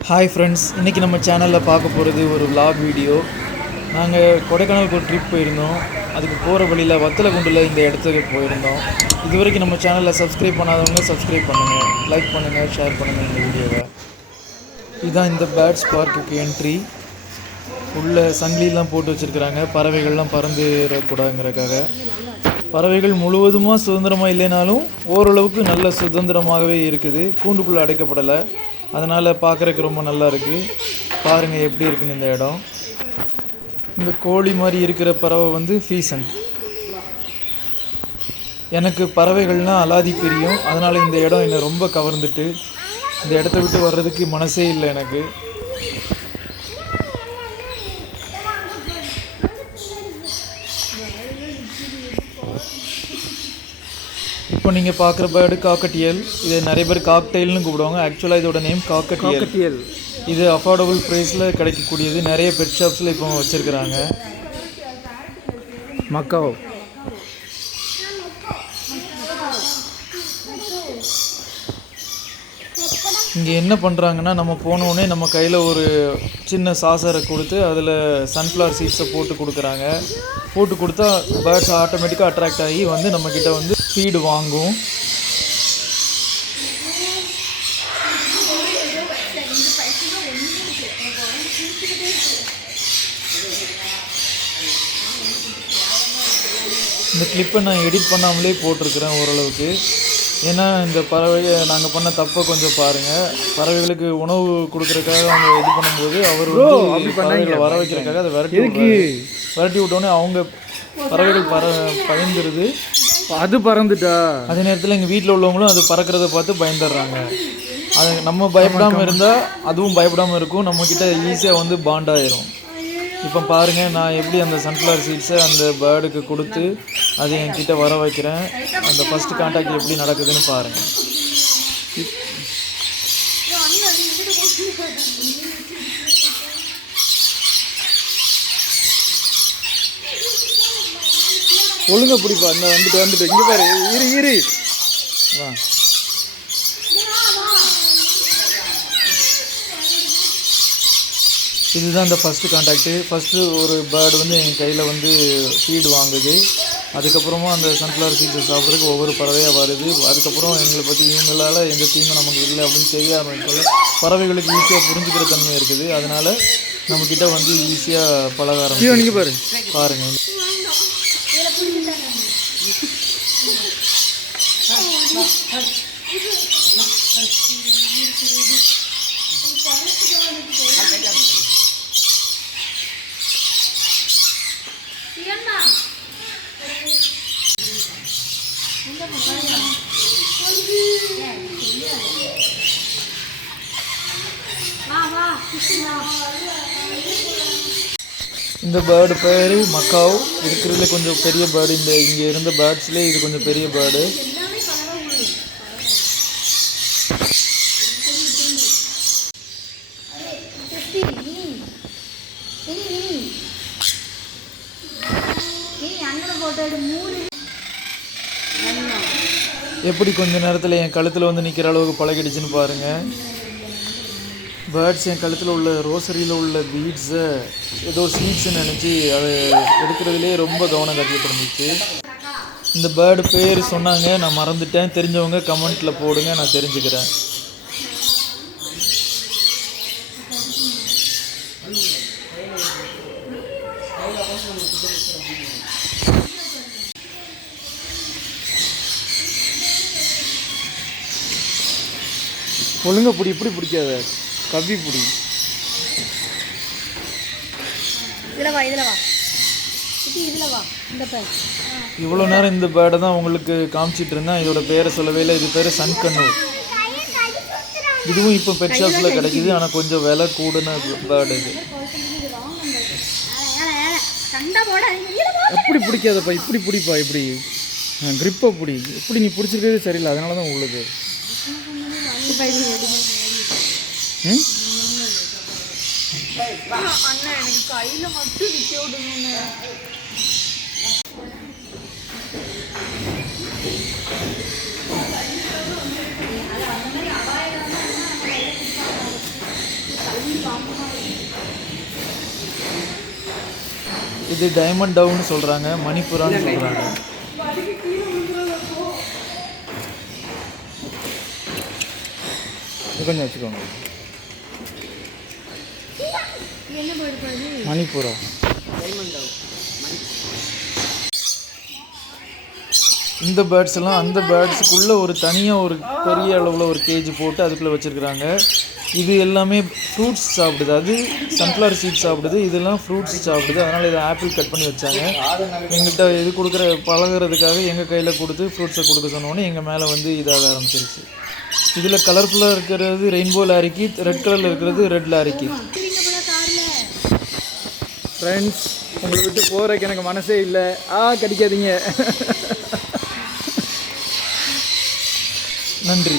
Hi friends, இன்றைக்கி நம்ம சேனலில் பார்க்க போகிறது ஒரு vlog வீடியோ. நாங்கள் கொடைக்கானலுக்கு ஒரு ட்ரிப் போயிருந்தோம். அதுக்கு போகிற வழியில் வத்தலகுண்டில் இந்த இடத்துக்கு போயிருந்தோம். இது வரைக்கும் நம்ம சேனலில் சப்ஸ்கிரைப் பண்ணாதவங்க சப்ஸ்கிரைப் பண்ணுங்கள், லைக் பண்ணுங்கள், ஷேர் பண்ணுங்கள் இந்த வீடியோவை. இதுதான் இந்த பேர்ட்ஸ் பார்க்குக்கு என்ட்ரி. உள்ள சங்கிலிலாம் போட்டு வச்சுருக்குறாங்க, பறவைகள்லாம் பறந்துடக்கூடாதுங்கிறதுக்காக. பறவைகள் முழுவதுமாக சுதந்திரமாக இல்லைனாலும் ஓரளவுக்கு நல்ல சுதந்திரமாகவே இருக்குது. கூண்டுக்குள்ளே அடைக்கப்படலை, அதனால் பார்க்குறதுக்கு ரொம்ப நல்லா இருக்குது. பாருங்கள் எப்படி இருக்குன்னு இந்த இடம். இந்த கோழி மாதிரி இருக்கிற பறவை வந்து ஃபீசன்ட். எனக்கு பறவைகள்னால் அலாதி பிரியம், அதனால் இந்த இடம் என்னை ரொம்ப கவர்ந்துட்டு இந்த இடத்த விட்டு வர்றதுக்கு மனசே இல்லை எனக்கு. இப்போ நீங்கள் பார்க்குற பேர்டு காக்கட்டியல். இது நிறைய பேர் காக்டெயில்னு கூப்பிடுவாங்க. ஆக்சுவலாக இதோட நேம் காக்கட்டியல். இது அஃபோர்டபுள் ப்ரைஸில் கிடைக்கக்கூடியது. நிறைய பெட் ஷாப்ஸில் இப்போ வச்சுருக்குறாங்க. மக்காவ். இங்கே என்ன பண்ணுறாங்கன்னா, நம்ம போனோடனே நம்ம கையில் ஒரு சின்ன சாசரை கொடுத்து அதில் சன்ஃப்ளவர் சீட்ஸை போட்டு கொடுக்குறாங்க. போட்டு கொடுத்தா பேர்ட்ஸ் ஆட்டோமேட்டிக்காக அட்ராக்ட் ஆகி வந்து நம்மக்கிட்ட வந்து ஃபீடு வாங்கும். இந்த கிளிப்பை நான் எடிட் பண்ணாமலே போட்டிருக்கிறேன் ஓரளவுக்கு. ஏன்னா இந்த பறவையை நாங்கள் பண்ண தப்பை கொஞ்சம் பாருங்கள். பறவைகளுக்கு உணவு கொடுக்குறதுக்காக அவங்க இது பண்ணும்போது அவர் வந்து பறவைகளை வர வைக்கிறதுக்காக அதை விரட்டி விட்டோன்னே அவங்க பறவைகள் பயந்துருது. அது பறந்துட்டா அதே நேரத்தில் எங்கள் வீட்டில் உள்ளவங்களும் அது பறக்கிறத பார்த்து பயந்துடுறாங்க. அது நம்ம பயப்படாமல் இருந்தால் அதுவும் பயப்படாமல் இருக்கும், நம்மக்கிட்ட ஈஸியாக வந்து பாண்டாயிரும். இப்போ பாருங்கள், நான் எப்படி அந்த சன்ஃப்ளவர் சீட்ஸை அந்த பேர்டுக்கு கொடுத்து அதை என்கிட்ட வர வைக்கிறேன். அந்த ஃபஸ்ட்டு கான்டாக்ட் எப்படி நடக்குதுன்னு பாருங்கள். ஒழுங்கா பிடிப்பா. இந்த வந்துட்டு இங்கே பாரு, இரு வா. இதுதான் இந்த ஃபஸ்ட்டு கான்டாக்டு. ஃபஸ்ட்டு ஒரு பேர்டு வந்து என் கையில் வந்து ஃபீடு வாங்குது. அதுக்கப்புறமா அந்த சன்ஃப்ளவர் சீட்ஸை சாப்பிட்றதுக்கு ஒவ்வொரு பறவையாக வருது. அதுக்கப்புறம் எங்களை பற்றி இவங்களால் எந்த தீங்கும் நமக்கு இல்லை அப்படின்னு தெரிய ஆரம்பிக்கல. பறவைகளுக்கு ஈஸியாக புரிஞ்சுக்கிற தன்மை இருக்குது, அதனால் நம்மக்கிட்ட வந்து ஈஸியாக பழக ஆரம்பிச்சு. பாருங்கள். இந்த பேர்டு பேர் மக்காவ். இருக்கிறதுல கொஞ்சம் பெரிய பேர்டு. இங்கே இருந்த பேர்ட்ஸ்லேயே இது கொஞ்சம் பெரிய பேர்டு. எப்படி கொஞ்ச நேரத்தில் என் கழுத்தில் வந்து நிற்கிற அளவுக்கு பழகிடுச்சுன்னு பாருங்கள். பேர்ட்ஸ் என் கழுத்தில் உள்ள ரோசரியில் உள்ள பீட்ஸை ஏதோ சீட்ஸ்ன்னு நினச்சி அதை எடுக்கிறதுலே ரொம்ப கவனம் காட்டிகிட்டு இருந்துச்சு. இந்த பேர்டு பேர் சொன்னாங்க, நான் மறந்துட்டேன். தெரிஞ்சவங்க கமெண்ட்டில் போடுங்க, நான் தெரிஞ்சுக்கிறேன். ஒழுங்கா பிடி, இப்படி பிடிக்காத, கவ்வி பிடி. இவ்வளோ நேரம் இந்த பேர்டை தான் உங்களுக்கு காமிச்சிட்டு இருந்தேன். இதோட பேரை சொல்லவே இல்லை. இது பேர் சன்கண்ணூர். இதுவும் இப்போ பெட் ஷாப்ஸில் கிடைக்கிது, ஆனால் கொஞ்சம் விலை கூடுன பேர்டு இது. அப்படி பிடிக்காதப்பா, இப்படி பிடிப்பா, இப்படி க்ரிப்பை பிடி. இப்படி நீ பிடிச்சிருக்கிறதே சரியில்லை, அதனால தான் உங்களுக்கு எனக்கு கையில் மட்டும் நிற்க விடணும்னு. இது டைமண்ட் டவுன்னு சொல்கிறாங்க, மணிப்புறான்னு சொல்கிறாங்க. இது கொஞ்சம் வச்சுக்கோங்க. மணிப்புரா. இந்த பேர்ட்ஸ் எல்லாம் அந்த பேர்ட்ஸுக்குள்ளே ஒரு தனியாக ஒரு பெரிய அளவில் ஒரு கேஜ் போட்டு அதுக்குள்ளே வச்சுருக்குறாங்க. இது எல்லாமே ஃப்ரூட்ஸ் சாப்பிடுது. அது சன்ஃப்ளவர் சீட்ஸ் சாப்பிடுது, இதெல்லாம் ஃப்ரூட்ஸ் சாப்பிடுது. அதனால் இதை ஆப்பிள் கட் பண்ணி வச்சாங்க. எங்கள்கிட்ட இது கொடுக்குற பழகிறதுக்காக எங்கள் கையில் கொடுத்து ஃப்ரூட்ஸை கொடுக்க சொன்னோன்னே எங்கள் மேலே வந்து இதாக ஆரம்பிச்சிருச்சு. இதில் கலர்ஃபுல்லாக இருக்கிறது ரெயின்போ லாரிக்கிட், ரெட் கலரில் இருக்கிறது ரெட் லாரிக்கிட். ஃப்ரெண்ட்ஸ், உங்களை விட்டு போகிறதுக்கு எனக்கு மனசே இல்லை. கடிக்காதீங்க. நன்றி.